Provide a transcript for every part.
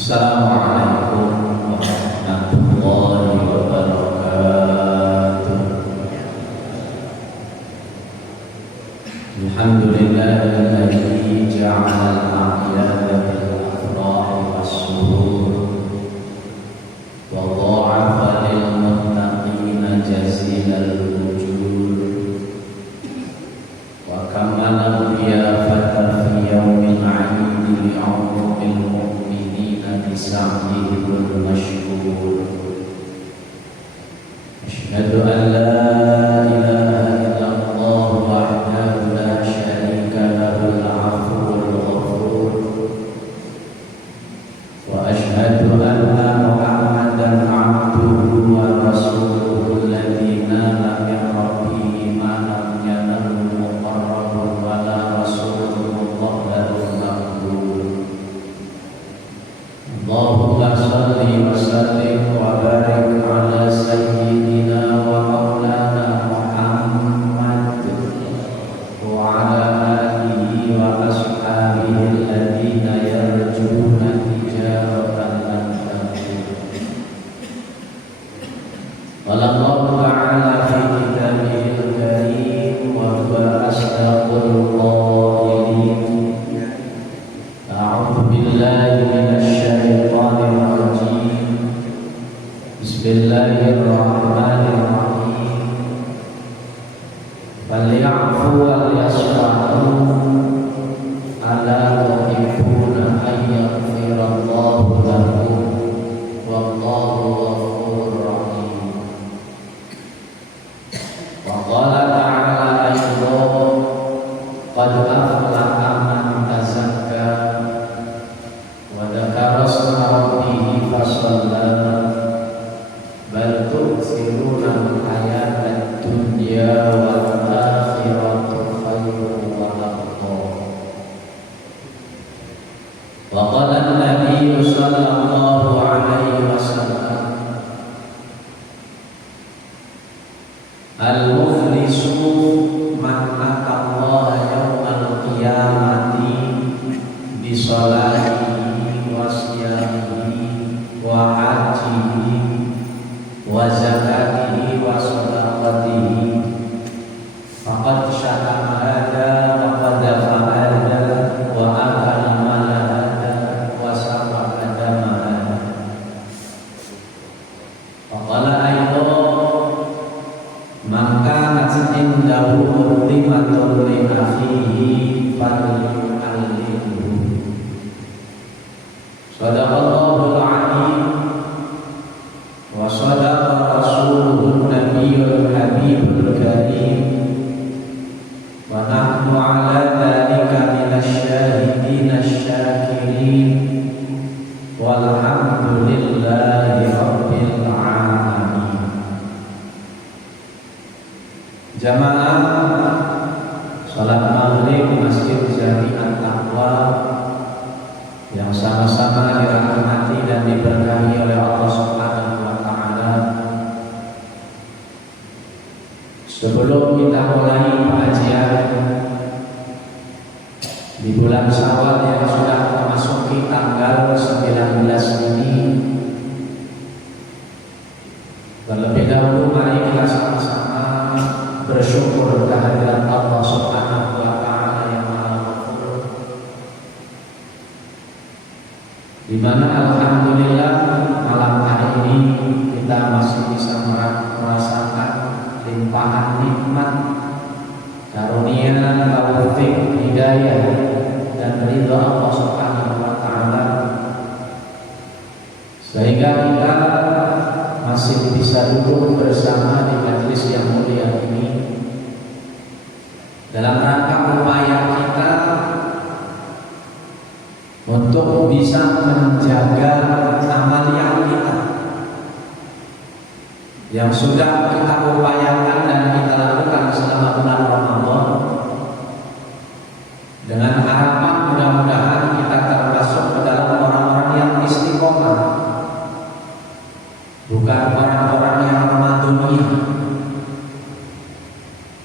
Assalamualaikum warahmatullahi wabarakatuh. Alhamdulillahilladzi ja'ala al-a'yada bil afrahi was-surur wa dha'afa lil muttaqina jazilal wujud wa kamala dhiyafata fi yawmil 'aidi li'umumil mu'minina bisa'yihil mashkur. Asyhadu an la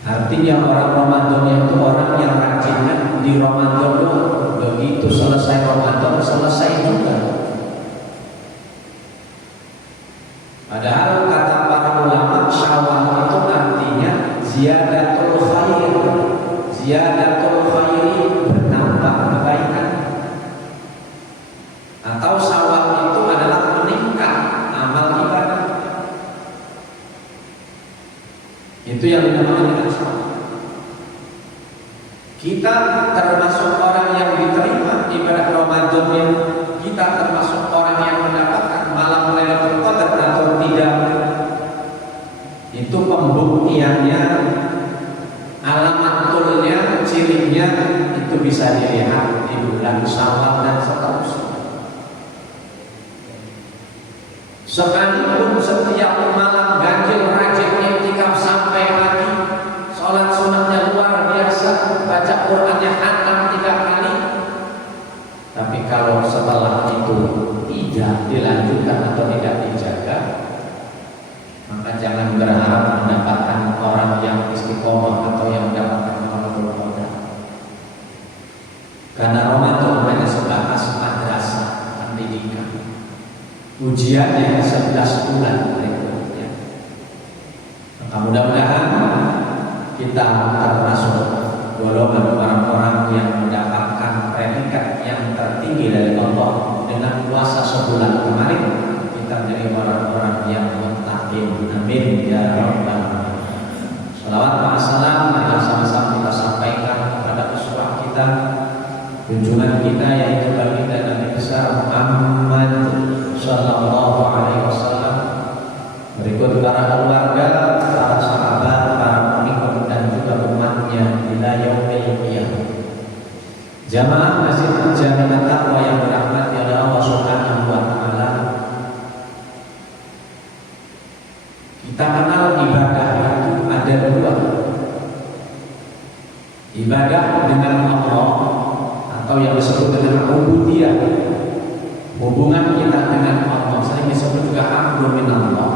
artinya orang Ramadan itu orang yang rajin di Ramadan itu begitu selesai Ramadan selesai juga ziyadatul khairi, bertambah kebaikan. Atau sawab itu adalah meningkat amal ibadah. Itu yang dinamakan dengan sawab. Kita termasuk orang yang diterima ibadah Ramadan, kita termasuk orang yang mendapatkan malam Lailatul Qadar atau tidak. Itu pembuktiannya, alamatulnya, cirinya itu bisa dilihat di bulan Syawal dan seterusnya. Sekalipun setiap malam ganjil rajin iktikaf sampai pagi, sholat sunatnya luar biasa, baca Qur'annya hatam 3 kali, tapi kalau setelah itu tidak dilanjutkan atau tidak dijaga, maka jangan berharap mendapatkan orang yang istiqomah atau yang mendapatkan Ramadan Qadar. Karena Ramadan hanya sebatas madrasah pendidikan. Ujiannya 11 bulan berikutnya. Maka mudah-mudahan kita termasuk golongan orang-orang yang mendapatkan predikat yang tertinggi dari Allah dengan puasa sebulan kemarin. Kita menjadi orang-orang yang mutakin. Amin ya rabbal alamin. Salawat wa salam mari sama-sama kita sampaikan kepada uswah kita, junjungan kita, yaitu baginda Nabi besar Muhammad sallallahu alaihi wasallam. Berikut para keluarga, para sahabat, para pengikut dan juga umatnya ila yaumil qiyamah. Jamaah Masjid Jami'at Taqwa yang dirahmati oleh Allah Subhanahu wa taala. Kita kenal ibadah itu ada 2. Ibadah dengan Allah atau yang disebut dengan ubudiyah, hubungan kita dengan Allah, sering disebut juga abdu minallah.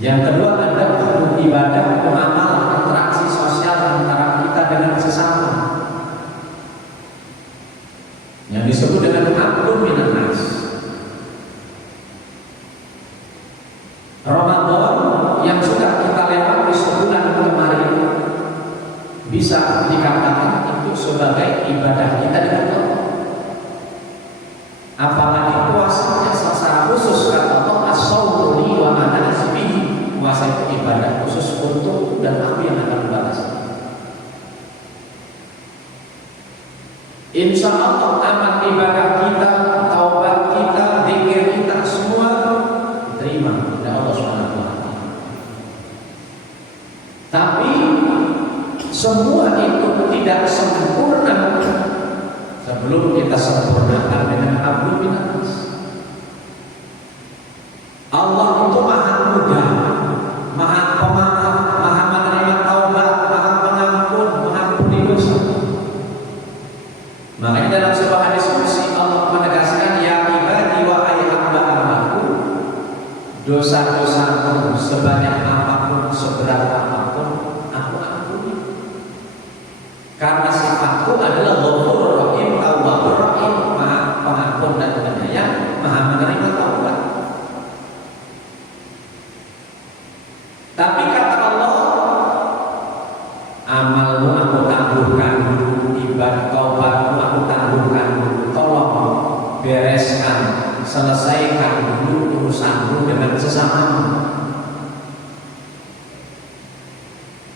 Yang kedua ada ibadah muamalah, interaksi sosial antara kita dengan sesama, yang disebut dengan abdu minannas. Ramadan yang sudah kita lewati sebulan kemarin bisa dikatakan itu sebagai ibadah kita dengan Allah. Apalagi puasanya secara khusus kata Allah, as-shawmu li wa ana bihi. Puasa itu ibadah khusus untuk dan aku yang akan membalas. Insya Allah amal ibadah kita, taubat kita, zikir kita semua diterima oleh Allah Subhanahu wa taala. Tapi semua itu tidak sempurna sebelum kita sempurnakan dengan abdu minannas. Allah itu maha mudah, maha pemaaf, maha menerima taubat, maha pengampun, maha ampuni dosa. Makanya dalam sebuah hadis qudsi Allah menegaskan, ya ibadi wa hamba-hambaku, dosa-dosaku sebanyak apapun, seberat apapun, aku ampuni. Karena sifatku adalah Ghafurur Rahim, Tawwabur Rahim, maha pengampun dan penyayang, maha menerima taubat. Tapi kata Allah, amalmu aku tangguhkan dulu, ibadah taubatmu aku tangguhkan dulu. Tolong bereskan, selesaikan dulu urusanmu dengan sesamamu.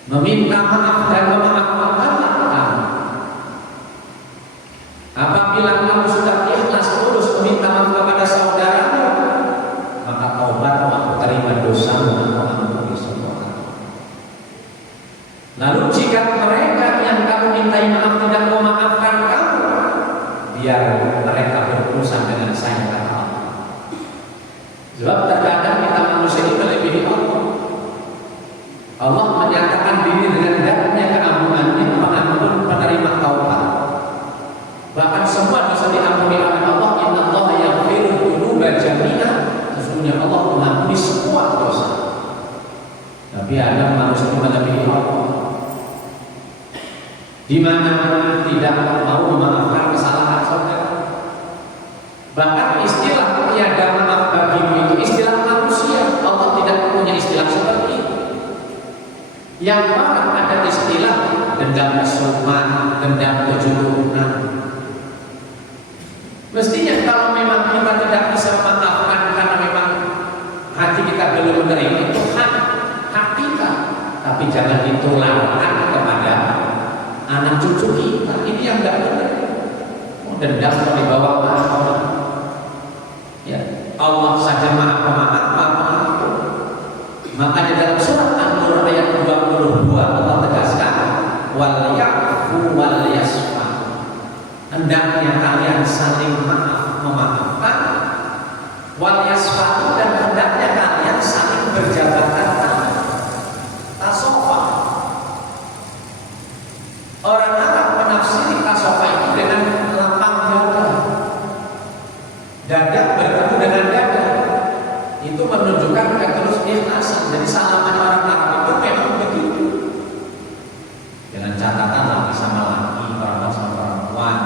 Meminta maaf dan memaafkanlah kamu. Apabila kamu sudah ikhlas tulus meminta maaf kepada saudaramu, maka taubatmu aku terima, dosamu aku ampuni semua. Lalu jika mereka yang kamu mintai maaf tidak mau maafkan kamu, biar mereka berurusan dengan saya, kata Allah. Sebab terkadang kita manusia ini melebihi Allah. Allah menyatakan diri dengan zatnya, keagungannya, pengampun, penerima taubat. Bahkan semua bisa diampuni oleh Allah. Innallaha yaghfiru dzunuba jami'an. Sesungguhnya Allah mengampuni semua dosa. Tapi ada manusia yang melebihi Allah, di mana tidak mau memaafkan kesalahan saudara. Bahkan istilah tiada maaf bagimu itu istilah manusia. Allah tidak punya istilah seperti itu. Yang mana ada istilah dendam kesumat, dendam kejujuran. Mestinya kalau memang kita tidak bisa memaafkan karena memang hati kita belum menerima, itu hak kita. Tapi jangan ditularkan kepada anak cucu kita. Ini yang tidak benar. Dendam kalau dibawa orang. Ya, Allah saja Maha Pemaaf, Maha Pengampun. Makanya dalam surat An-Nur ayat 22 Allah tegaskan, wal ya'fu wal yasfa. Hendaknya kalian saling maaf memaafkan, wal yasfa, dan hendaknya kalian saling berjabat tangan. Tasofa. Orang Arab menafsiri tasofa itu dengan lapang dada. Dada bertemu dengan dada. Itu menunjukkan terus ikhlasan. Jadi salaman orang Arab itu memang begitu. Dengan catatan laki sama laki, perempuan sama perempuan.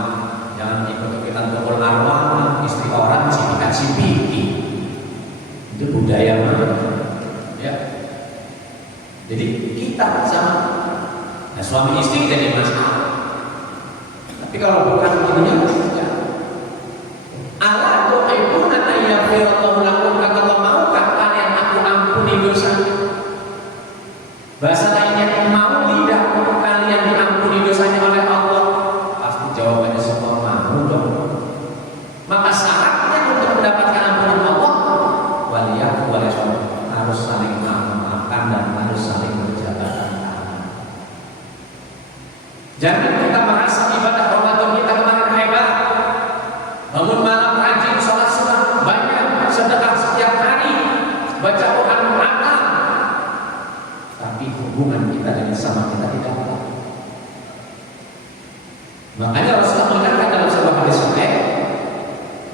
Jangan ikut-ikutan pukul arwah, istri orang cipikan-cipiki. Itu budaya mana? Ya. Jadi kita sama. Nah, suami istri jadi masalah. Tapi kalau bukan begini, ya. Allah tu'ibuna ayyafirallahu lakum, kata Allah, maukah kalian aku ampuni dosa? Bahasa lainnya, mau tidak kalian diampuni dosanya oleh Allah? Pasti jawabannya semua mau dong. Maka syaratnya untuk mendapatkan ampunan Allah, waliyah harus saling memaafkan dan harus saling berjabat tangan. Jangan kita merasa ibadah Ramadan kita kemarin hebat, bangun malam rajin sholat sunat banyak, sedekah setiap hari, baca Quran hatam, tapi hubungan kita dengan sama kita tidak ada. Makanya Rasulullah mengatakan dalam sebuah hadis sahih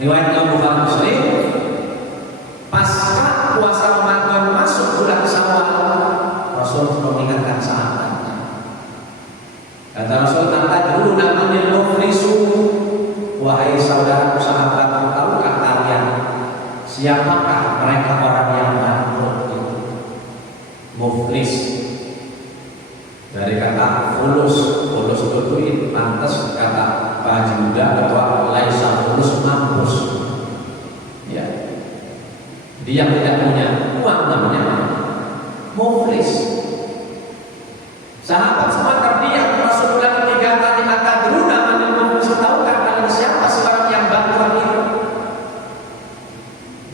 riwayat Imam Bukhari Muslim, pasca puasa Ramadan masuk bulan Syawal, Rasul mengingatkan sahabatnya. Kata Rasul, "Tadruna manil muflisu?" Wahai saudaraku sahabatku, tahukah kalian siapakah mereka orang yang bangkrut itu? Muflis dari kata fulus itu pantas kata Pak Haji Muda bahwa laisa fulus mampus. Ya. Dia tidak punya uang namanya muflis. Sahabat semua terdiam. Rasulullah ketiga kali kata beruna manil muflis, tahukah kalian siapa seorang yang bangkrut itu?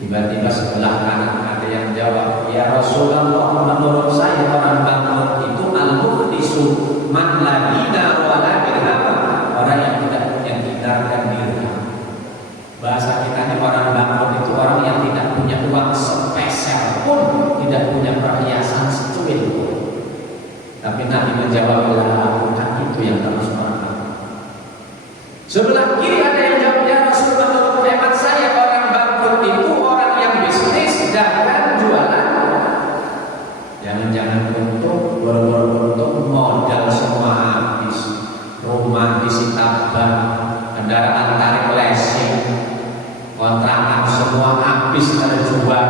Tiba-tiba sebelah kanan ada yang jawab, ya Rasulullah, menurut saya orang bangkrut itu al-muflisu man la dinar wa la dirham, orang yang tidak punya dinar dan dirham. Bahasa kita ini orang bangkrut itu orang yang tidak punya uang sepeser pun, tidak punya perhiasan secuil pun. Tapi Nabi menjawab, bukan itu yang termasuk orang bangkrut. Sebelah kiri ada yang jawab, ya Rasulullah, menurut hemat saya orang bangkrut itu orang yang bisnis, dagang, jualan. Jangan-jangan untung, boro-boro untung, modal semua habis, rumah disita bank, kendaraan tarik leasing, kontrakan semua habis terjual.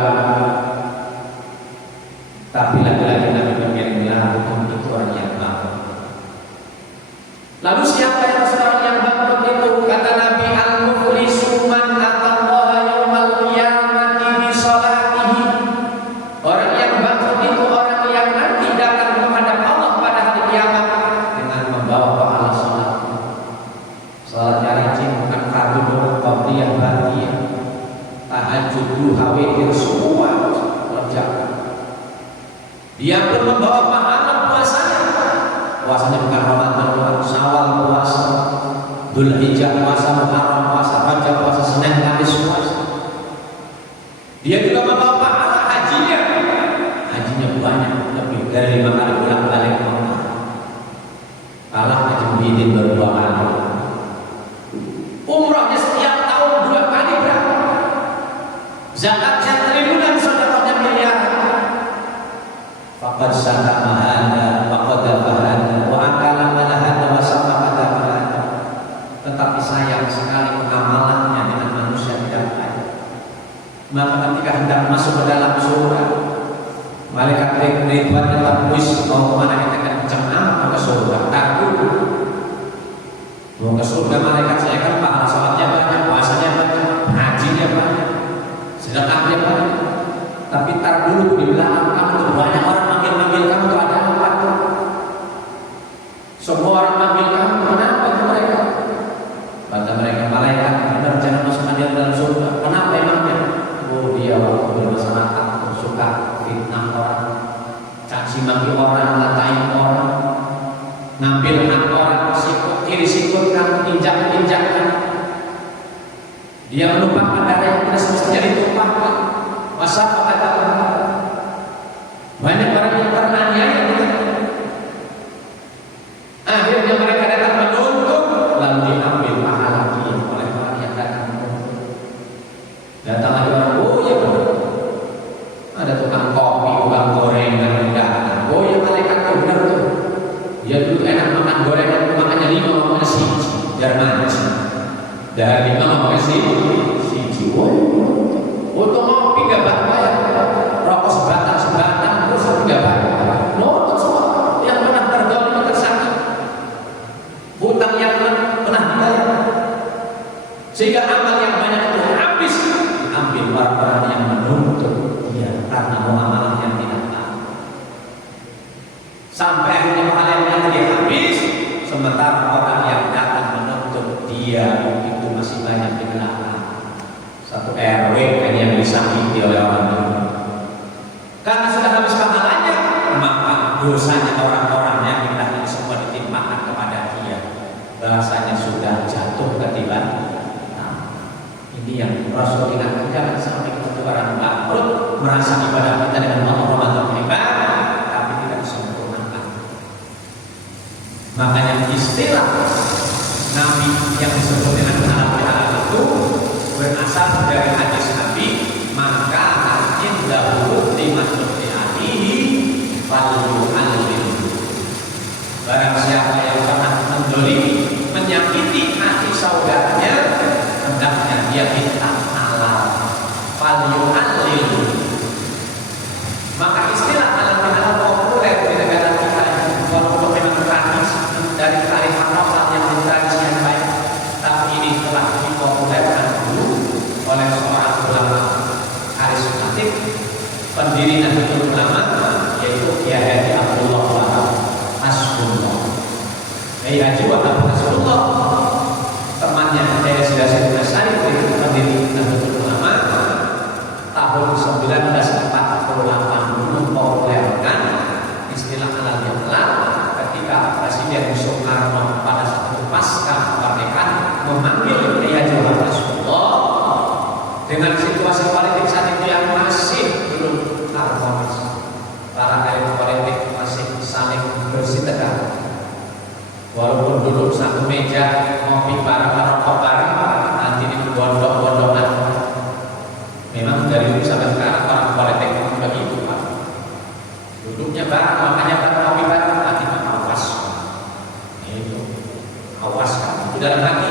Tapi lagi-lagi Nabi berkata, bukan itu orang yang bangkrut. Lalu siapa yang seorang yang bangkrut itu? Kata Nabi, al-muflisu man atallaha yaumal qiyamati bi sholatihi. Orang yang bangkrut itu orang yang nanti datang menghadap Allah pada hari kiamat dengan membawa pahala salat. Salatnya rajin, bukan fardu doang, qabliyah, ba'diyah, tahajud, duha, witir, semua kerjakan. Dia pun membawa pahala puasanya. Puasanya bukan Ramadan, bukan Syawal puasa, Dzulhijjah puasa, Muharram puasa, Rajab puasa, Senin, Kamis puasa. Dia juga membawa pahala hajinya. Hajinya banyak, lebih dari 5 kali bolak-balik Mekah. Kalah Haji Muhyiddin baru 2 kali. Umrahnya setiap tahun 2 kali berapa? Zakatnya triliunan, sedekahnya miliaran. Faqad syatama hada wa qadhafa hada wa akala mana hada wa safaqata hada. Tetapi sayang sekali pengamalannya dengan manusia tidak baik. Maka ketika hendak masuk ke dalam surga, malaikat Ridwan tetap wis mau kemana kita akan kencang ke surga. Takut ke surga malaikat saya kan pahala sholatnya banyak, puasanya banyak, hajinya banyak, sedekahnya banyak. Tapi tar dulu di belakang kamu tuh banyak orang manggil kamu tuh ada apa tuh? Semua orang manggil kamu, kenapa tuh mereka? Kata mereka, malaikat benar jangan masukkan dia dalam surga. Kenapa emangnya? Oh dia waktu bermasyarakat suka fitnah orang, caci maki orang, ngatain orang, ngambil hak orang, sikut kiri sikut kan, injak-injakkan. Dia menumpahkan darah yang tidak semestinya ditumpahkan. Masa kata banyak orang yang teraniaya gitu. Akhirnya mereka datang menuntut, lalu diambil pahala dia oleh orang yang datang menuntut. Datang lagi orang, oh ya benar. Ada tukang kopi, tukang gorengan yang datang. Oh ya malaikat tuh benar tuh. Dia dulu enak makan gorengan, makannya 5 makannya siji, jarang aja. Dari 5 makannya siji. Untuk ngopi gak bayar, rokok sebatang terus gak bayar. Nuntut semua yang pernah terdolim tersakit, hutang yang pernah dibayar, sehingga amal yang banyak itu habis diambil orang-orang yang menuntut dia karena muamalah yang tidak tahu. Sampai akhirnya pahala yang dia habis, sementara orang yang datang menuntut dia itu masih banyak di belakang. Satu RW kan yang disakiti oleh orang itu. Karena sudah habis pahalanya, maka dosanya orang-orang yang kita ini semua ditimpakan kepada dia. Bahasanya sudah jatuh ke timbangan. Nah, ini yang Rasul ingatkan, jangan sampai kita orang bangkrut merasa ibadah kita dengan Allah Ramadan hebat, tapi tidak sempurnakan. Makanya istilah Nabi yang disebut dengan halal itu berasal dari hadis Nabi, maka indahulu dimaksud alihi falu alim. Barang siapa yang pernah mendolimi, menyakiti hati saudaranya, hendaknya dia minta halal falu alim. Maka istilah halal populer di negara kita, walaupun memang tradisi dari kearifan lokal yang tradisi yang baik, tapi ini telah dipopulerkan oleh seorang ulama karismatik, pendiri Nahdlatul Ulama, yaitu Kiai Haji Abdullah Wahab Hasbullah. Kiai Haji Wahab Hasbullah, temannya Kiai Haji Nasari, pendiri Nahdlatul Ulama, tahun 1948 mempopulerkan istilah halal bihalal ketika Presiden Soekarno pada saat itu pasca kemerdekaan memanggil Kiai Haji Wahab Hasbullah. Dengan situasi politik saat itu yang masih belum harmonis, para elit politik masih saling bersitegang. Walaupun duduk satu meja ngopi bareng, rokok bareng, nanti di gondok-gondokan. Memang dari dulu sampai sekarang para politik itu begitu, Pak. Duduknya bareng, makanya bareng, ngopi bareng, nanti awas. Itu awas kan, itu dalam hati.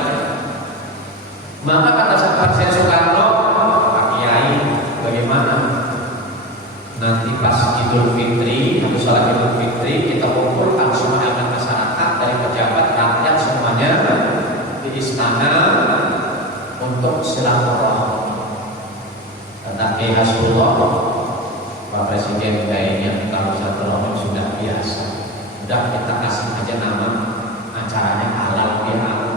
Maka kata Presiden Soekarno, bagaimana nanti pas Idul Fitri, atau sholat Idul Fitri, kita kumpulkan semua elemen masyarakat dari pejabat rakyat semuanya di istana untuk silaturahmi. Kata Kiai Hasbullah, Pak Presiden kayaknya kalau silaturahmi sudah biasa, udah kita kasih aja nama acaranya halal bihalal.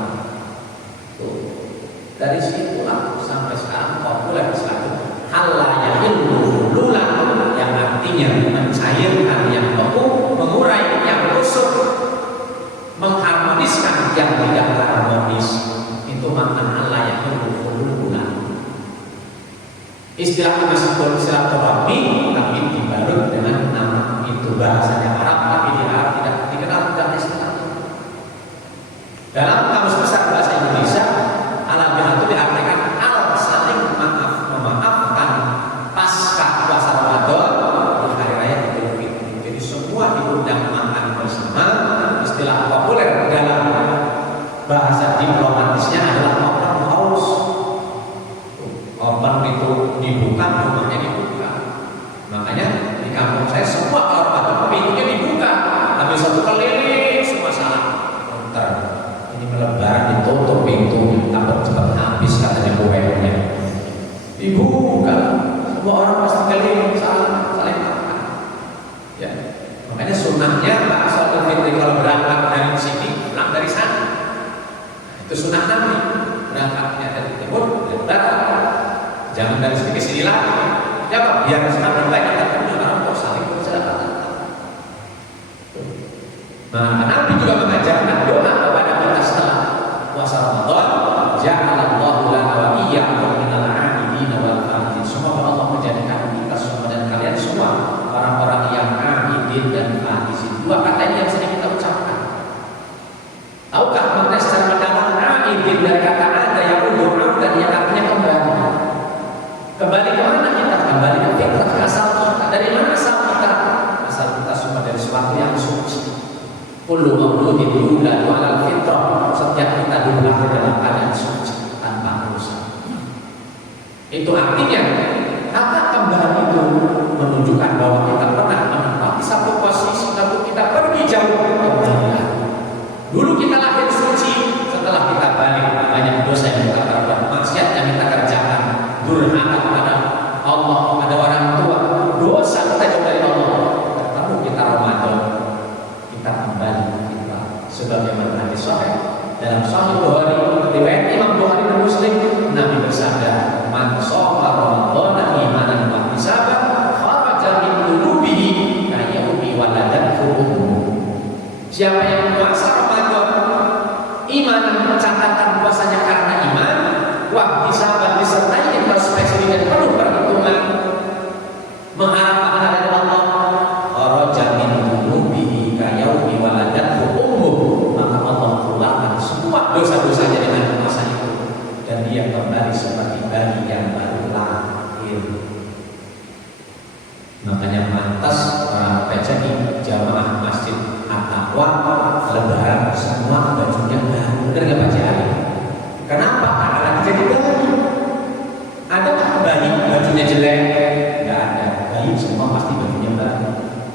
Dari situlah sampai sekarang populer silaturahmi. Allah yang lulan, yang artinya mencairkan yang beku, mengurai yang busuk, mengharmoniskan yang tidak harmonis. Itu makna Allah yang lulan. Istilah itu disebut silaturahmi, tapi dibalut dengan nama itu, bahasanya Arab, tapi di Arab tidak dikenal dengan istilah itu. Dalam kamus besar bahasa Indonesia, halal bihalal itu diartikan al saling memaafkan pasca puasa Ramadan di hari raya Idul Fitri. Jadi semua diundang makan bersama. Istilah populer dalam bahasa diplomatisnya adalah open house. Open itu dibuka, rumahnya dibuka. Makanya di kampung saya semua kalau Ramadan pintunya dibuka, habis satu keliling semua salah. Ini melebar. tutup pintunya, takut cepat habis katanya kuenya. Dibuka, semua orang pasti keliling saling makan. Ya, makanya sunnahnya Pak Sholat Fitri kalau berangkat dari sini, pulang dari sana. Itu sunnah Nabi, berangkatnya dari timur, dari barat. Jangan dari sini ke sini lagi. Ya Pak, biar semakin banyak ketemu orang kok saling bersahabatan. Nah, Nabi juga mengajarkan doa kepada kita setelah puasa Ramadan, ja'alallahu lana wa iyyakum minal 'abidin wal fa'idin. Semoga Allah menjadikan kita semua dan kalian semua orang-orang yang 'abidin dan fa'idin. Dua kata ini yang sering kita ucapkan. Tahukah makna secara mendalam 'abidin dari kata ada yang udah dan yang artinya kembali. Kembali ke mana kita? Kembali ke fitrah, ke asal kita. Dari mana asal kita? Asal kita semua dari sesuatu yang suci. Kullu mauludin yuladu 'alal fitrah. Setiap kita dilahirkan dalam keadaan suci tanpa dosa. Itu artinya kata kembali itu menunjukkan bahwa kita pernah menempati satu posisi lalu kita pergi jauh kembali. Dulu kita lahir suci, setelah kita balik banyak dosa yang kita perbuat, maksiat yang kita kerjakan, durhaka kepada Allah, kepada orang tua, dosa kita jauh dari Allah. Ketemu kita Ramadan, kita kembali kita sebagaimana hadis sahih dalam Sahih Bukhari riwayat Imam Bukhari dan Muslim, Nabi bersabda, "Man shoma Ramadan imanan wa ihtisaban, kharaja min dhunubihi kayyaumi waladathu ummuh." Siapa yang puasa Ramadan imanan, mencatatkan puasanya karena iman, wa ihtisaban disertai introspeksi dan penuh perhitungan, mengharap pahala dari Allah, kharaja min dhunubihi kayyaumi waladathu ummuh, maka Allah keluarkan semua dosa-dosanya dengan puasa itu dan dia kembali seperti bayi yang baru lahir. Makanya pantas para PCI jamaah Masjid At-Taqwa lebaran semua bajunya baru. Benar nggak Pak Jari? Kenapa? Karena lagi jadi bayi. Adakah bayi bajunya jelek? Nggak ada. Bayi semua pasti bajunya baru.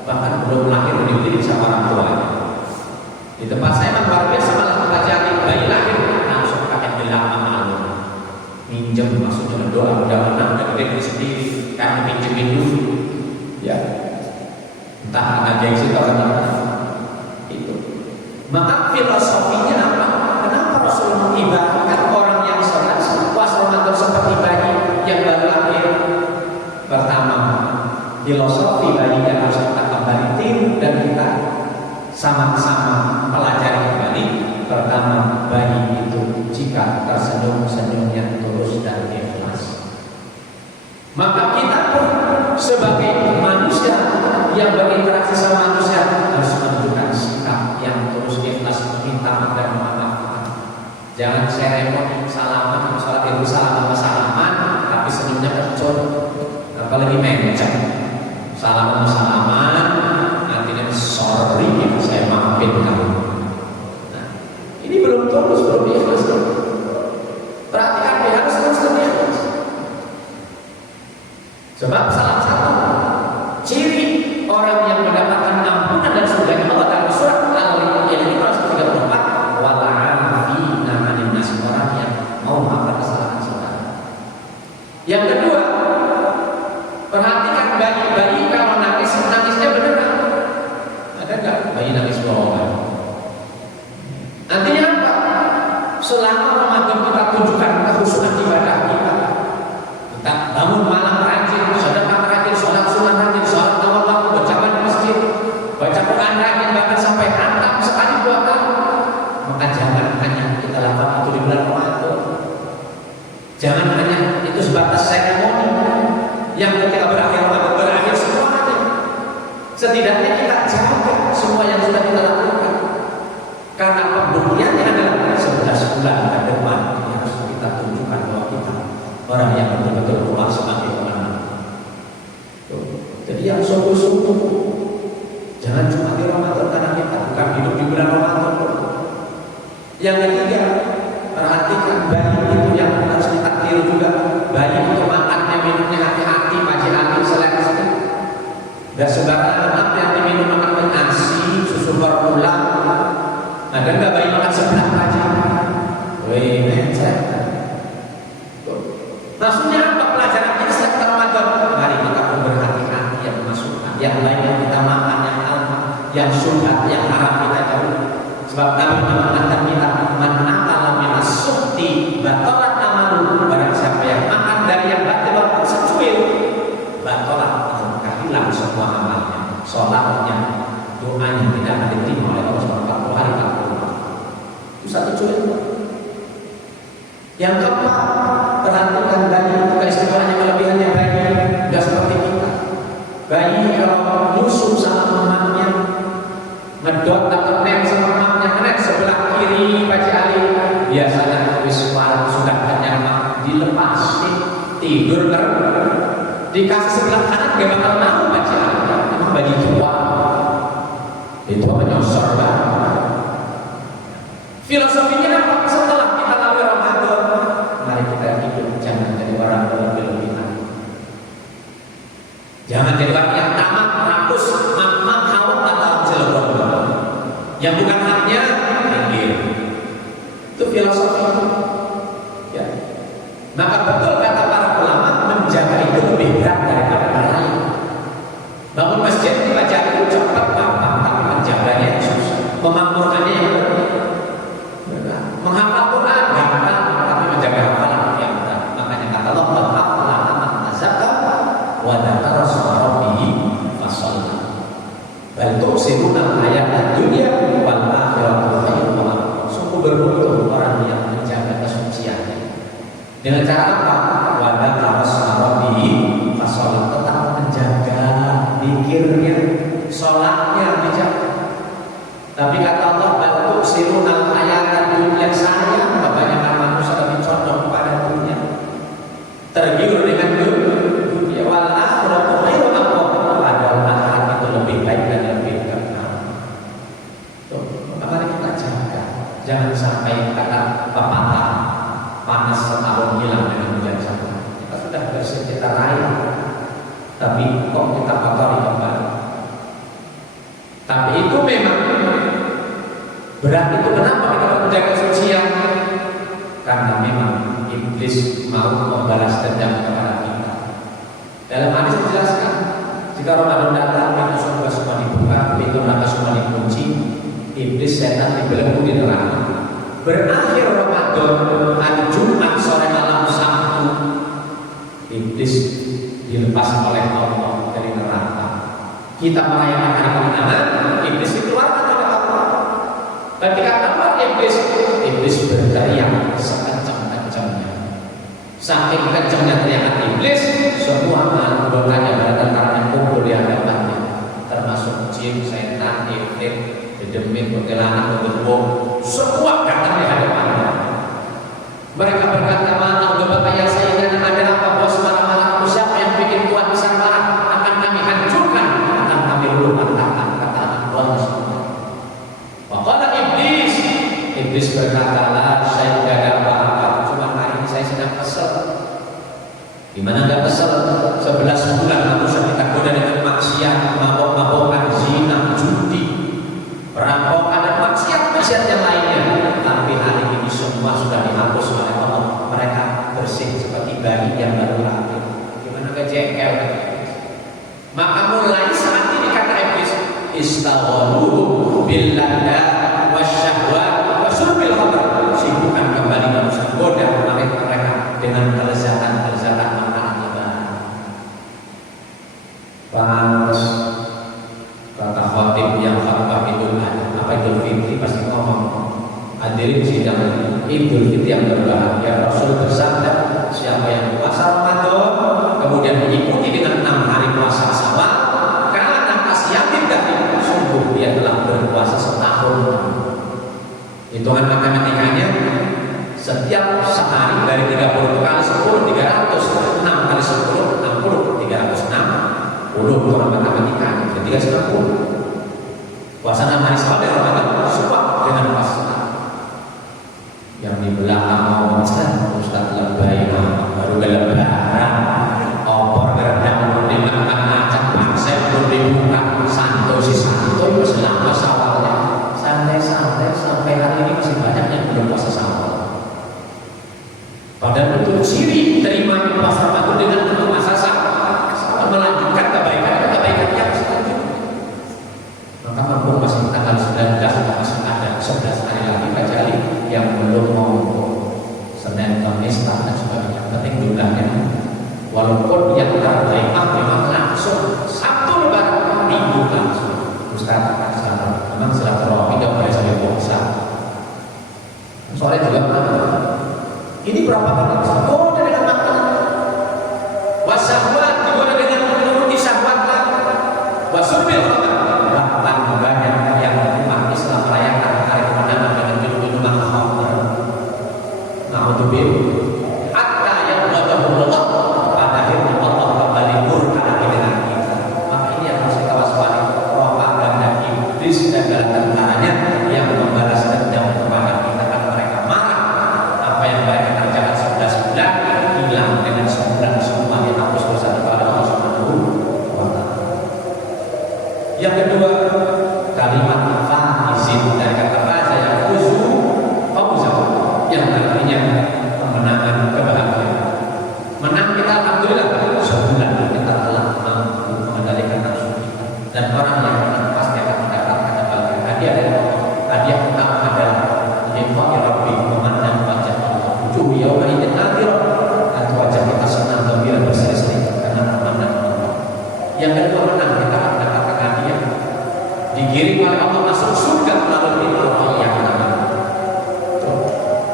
Bahkan belum lahir dibeli sama orang tuanya. Di tempat saya memang luar biasa, malah Pak Jari bayi lahir langsung pakai gelang malu. Minjem maksudnya doa, udah menang, udah gede sendiri, kami pinjemin dulu. Ya, entah ada gengsi atau apa itu. Maka filosofinya apa? Kenapa Rasul mengibaratkan orang yang sholat puasa Ramadan seperti bayi yang baru lahir? Pertama, filosofi bayi yang harus kita kembali tiru dan kita sama-sama pelajari kembali. Pertama, bayi itu jika tersenyum, senyumnya tulus dan ikhlas. Maka kita pun sebagai manusia yang berinteraksi sama manusia harus menunjukkan sikap yang terus ikhlas, meminta maaf dan memaafkan. Jangan seremoni salaman, sholat itu salaman, tapi senyumnya kecut, apalagi menceng. Salaman, artinya sorry, saya maafin kamu. Nah, ini belum tulus, belum ikhlas. Perhatikan, dia harus terus ikhlas. Sebab salah satu ciri orang yang mendapatkan ampunan dan surga Allah dalam surat Al-Imran ayat 34, wa ta'afina 'anil nas, orang yang mau maafkan kesalahan saudara. Yang kedua, perhatikan bayi kalau nangis, nangisnya beneran. Ada nggak bayi nangis bohongan? Artinya apa? Selama Ramadan kita tunjukkan kekhusyukan ibadah kita. Kita bangun malam rajin, sedekah rajin, sholat sunnah rajin, sholat awal waktu, berjamaah di masjid, baca Quran rajin, bahkan sampai hantam sekali 2 kali. Maka jangan hanya kita lakukan itu di bulan Ramadan. Jangan hanya itu sebatas seremoni yang ketika berakhir Ramadan berakhir semuanya. Setidaknya kita jaga semua yang sudah kita lakukan. Karena pembuktiannya adalah 11 bulan ke depan harus kita tunjukkan bahwa kita orang yang betul-betul keluar sebagai pemenang. Jadi yang sungguh-sungguh, jangan cuma di Ramadan karena kita bukan hidup di bulan Ramadan. Yang ketiga, perhatikan bayi itu yang harus kita tiru juga. Bayi itu makannya, minumnya hati-hati, hati seleksi. Dan sembarangan anak yang diminum makan nasi, susu formula. Ada nggak bayi makan sebelah aja? Wih, Maksudnya apa pelajaran kita setelah Ramadan? Mari kita berhati-hati yang memasukkan, yang baik yang kita makan, yang halal, yang syubhat, yang haram kita jauh. Sebab Nabi mengatakan kita manakala minas suhti batalat amalu. Barang siapa yang makan dari yang batil waktu secuil, batalat maka hilang semua amalnya, sholatnya, doanya tidak akan diterima oleh Allah selama 40 hari 40 malam. Itu satu cuil. Yang keempat, perhatikan bayi itu keistimewaannya, kelebihannya bayi tidak seperti kita. Bayi kalau musuh sama mamanya, ngedot atau nem sama mamanya, nem sebelah kiri Pak Ali, biasanya sudah kenyang dilepas, tidur dikasih sebelah kanan gak bakal mau Pak Ali. Emang bayi tua itu menyosor banget. Filosofinya apa? Setelah kita lalui Ramadan, mari kita hidup jangan jadi orang berlebihan. Jangan jadi orang yang tamak, rakus, mak hawa atau celebon. Yang bukan haknya pinggir. Itu filosofi. Ya. Maka betul kata para ulama, menjaga itu lebih berat daripada yang lain. Bangun masjid dibaca itu cepat gampang, tapi menjaganya susah. Memakmurkannya yang berat. Menghafal Quran gampang, tapi menjaga hafalan yang berat. Makanya kata Allah, "Hafal aman mazaka wa dzakara isma rabbih fasalla." Bal tu'siruna hayatad dunya wal akhiratu khairun wa abqa. Sungguh beruntung orang yang menjaga kesuciannya. Dengan cara apa? Wa dzakara isma rabbih fasalla, tetap menjaga zikirnya, salatnya dijaga. Tapi kata Allah, "Bal tu'siruna hayatad dunya," sayang kebanyakan manusia lebih condong pada dunia, tergiur dengan dunia. Wal akhiratu khairun wa abqa, padahal akhirat itu lebih baik dan lebih kekal. Tuh, maka kita jaga, jangan sampai kata pepatah panas setahun hilang dengan hujan satu. Kita sudah bersih, kita raih, tapi kok kita kotori kembali. Tapi itu memang berat. Itu kenapa kita menjaga kesucian? Karena memang iblis mau membalas dendam kepada kita. Dalam hadis dijelaskan, jika Ramadan datang, pintu surga semua dibuka, pintu neraka semua dikunci, iblis setan dibelenggu di neraka. Berakhir Ramadan, hari Jumat sore malam Sabtu, iblis dilepas oleh Allah dari neraka. Kita merayakan hari kemenangan, iblis dikeluarkan oleh Allah. Ketika keluar iblis berteriak sekencang-kencangnya. Saking kencangnya teriakan iblis, semua anggotanya barang-barangnya kumpul di hadapannya, termasuk jin, setan, iblis, dedemit, kuntilanak, genderuwo, semua datang di hadapannya. Mereka berkata, "Mana udah bapak yang saya ingin ada apa bos marah-marah? Siapa yang bikin Tuhan besar marah? Akan kami hancurkan, akan kami runtuhkan," kata Allah semua. Maka iblis berkata, "Lah, saya tidak ada apa-apa, cuma hari ini saya sedang kesel." Gimana nggak kesel? 11 bulan manusia kita goda dengan maksiat, mabok-mabokan, zina, judi, perampokan dan maksiat yang lainnya. Tapi hari ini semua sudah dihapus oleh Allah. Mereka bersih seperti bayi yang baru lahir. Gimana kejengkel? Maka mulai saat ini kata iblis, "Istaghalu billadda wasyahwat wasyurbil khamr." Sibukkan kembali manusia, goda mereka dengan kelezatan-kelezatan makanan lebaran. Pas kata khatib yang khutbah Idul Adha, Idul Fitri, pasti ngomong, hadirin sidang Idul Fitri yang berbahagia. Rasul bersabda, siapa yang puasa Ramadan kemudian mengikuti dengan 6 hari puasa Syawal, karena asyamin dari sungguh dia telah berpuasa setahun. Hitungan matematikanya, setiap sehari dari 30 kali 10, 300, 6 kali 10, 60, 360, hitungan matematikanya, jadi 390. Puasa 6 hari Syawal dari Ramadan, suka dengan puasa. Yang di belakang ngomong, Ustaz lebay, baru lebaran, opor gerdang, dimakan macam pangsek, belum dibuka, santuy si santuy, selama Syawalnya santai-santai, sampai hari ini masih banyak yang belum puasa Syawal. Padahal itu ciri terima puasa Ramadan dengan penuh asa sama melanjutkan kebaikan yang selanjutnya. Maka mumpung masih tanggal 19, masih ada 11 hari lagi kecuali yang belum mau Senin, Kamis, dan sebagainya. Penting jumlahnya. Walaupun yang terbaik memang langsung Sabtu Lebaran, Minggu langsung. Ustaz Asal, memang silaturahmi tidak boleh sampai puasa. Soalnya juga ini berapa kali? Goda dengan makanan. Wasahwat digoda dengan menuruti syahwat. Wasurbil khamar, bahkan banyak yang umat Islam merayakan hari kemenangan dengan minum-minuman khamr. Na'udzubillah. Hatta yang Allah pada akhirnya Allah kembali murka dengan kita. Maka ini yang harus kita waspada. Propaganda iblis dan bala tentaranya yang membalas dendam kepada kita karena mereka marah. Apa yang mereka kerjakan 11 bulan hilang dengan sebulan semua dihapus dosa kepada Allah Subhanahu wa Ta'ala. Yang kedua, kalimat faizin dari kata faza yang fauza yang artinya kemenangan, kebahagiaan. Menang kita alhamdulillah, sebulan kita telah mampu mengendalikan nafsu kita. Dan orang yang menang pasti akan mendapatkan kebahagiaan. Hadiah utama adalah liqa'i rabbi, memandang wajah Allah. Wujuh yauma idzin nadhirah, dan wajah kita senang gembira berseri-seri karena memandang Allah. Yang kedua, menang kita akan mendapatkan hadiah. Digiring oleh Allah masuk surga melalui pintu yang pertama.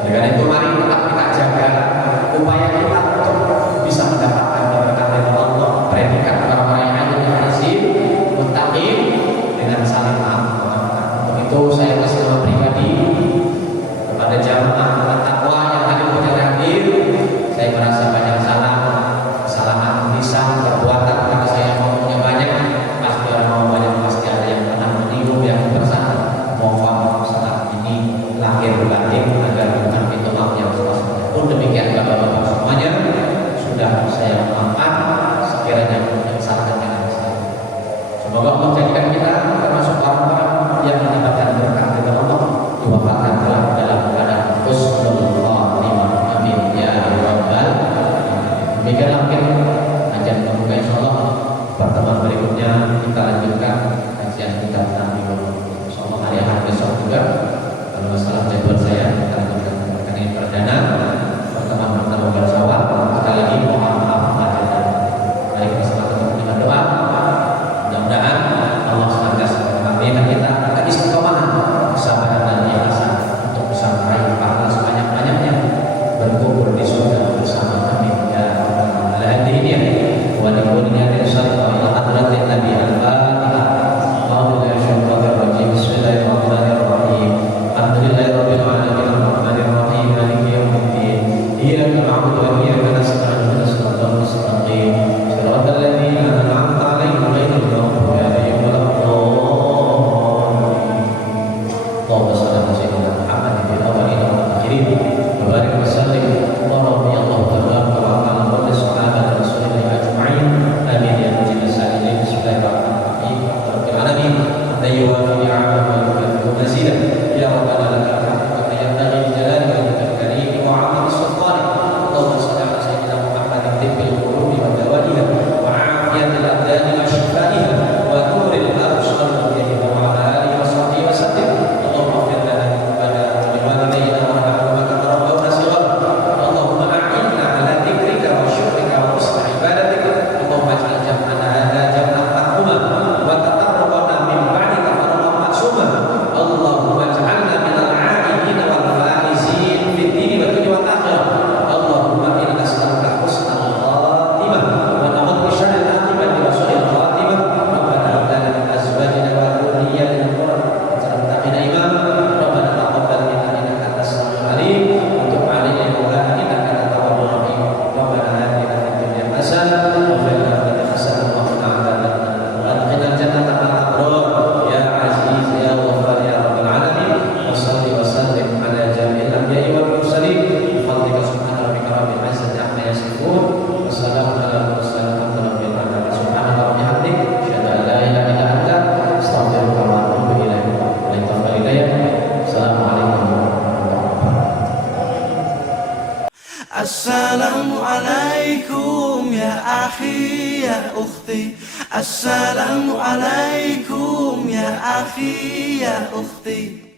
Oleh karena itu mari tetap kita jaga upaya kita untuk bisa mendapatkan berkat dari Allah, predikat orang-orang yang ada di hasil muttaqin dengan saling maafkan. Untuk itu saya atas nama pribadi kepada jamaah takwa yang tadi punya hadir, saya merasa banyak kesalahan lisan, perbuatan, karena saya ngomongnya banyak, pasti orang mau banyak, pasti ada yang pernah menyinggung, yang bersama. Mohon saat ini lahir batin agar bukan pintu maaf yang selanjutnya. Pun demikian bapak-bapak semuanya sudah saya maafkan sekiranya menyesalkan dengan saya. Semoga Allah jadikan kita termasuk orang-orang yang mendapatkan berkat dari Allah, diwafatkan dalam keadaan husnul khatimah. Amin ya rabbal alamin. Demikian mungkin kajian pembuka insyaallah. Pertemuan berikutnya kita lanjutkan kajian kitab Nabi Muhammad. Insyaallah hari Ahad besok juga. Kalau masalah jadwal saya kita lanjutkan yang perdana pertemuan pertama bulan Syawal. Sekali lagi mohon maaf lahir dan batin. Kita sepakat untuk menerima doa. Mudah-mudahan Allah senantiasa membimbing kita akan istiqomah, kesabaran dan ikhlasan untuk bisa meraih pahala sebanyak-banyaknya berkumpul di surga bersama. Amin ya rabbal alamin. Wa likulli hadirin wa ila hadratin nabi al-fatihah. Allahu la syaitanir rajim. Bismillahirrahmanirrahim. Alhamdulillahirabbil alamin arrahmanir rahim maliki yaumiddin. Iyyaka na'budu wa iyyaka nasta'in ihdinas siratal mustaqim. Shiratal ladzina an'amta 'alaihim ghairil maghdubi 'alaihim waladdallin. Allahumma shalli ala sayyidina Muhammad fil awwalin wal akhirin wa barik wa sallim wa radhiyallahu ta'ala wa ala sahabati rasulillah ajma'in. Amin ya rabbal alamin. Bismillahirrahmanirrahim. Rabbil alamin. Ayyuha ni'amahu wa yukafiru mazida. Ya rabbana lakal hamdu wa yanbaghi li jalali wajhikal karim wa 'azimi sultanik. Allahumma shalli ala sayyidina Muhammad tibbil qulubi wa dawaiha wa 'afiyatil abdani wa shifaiha wa nuril absar wa ala alihi wa sahbihi wa sallim. Allahumma ighfir lana wa li walidayna warhamhuma أختي السلام عليكم يا أخي يا أختي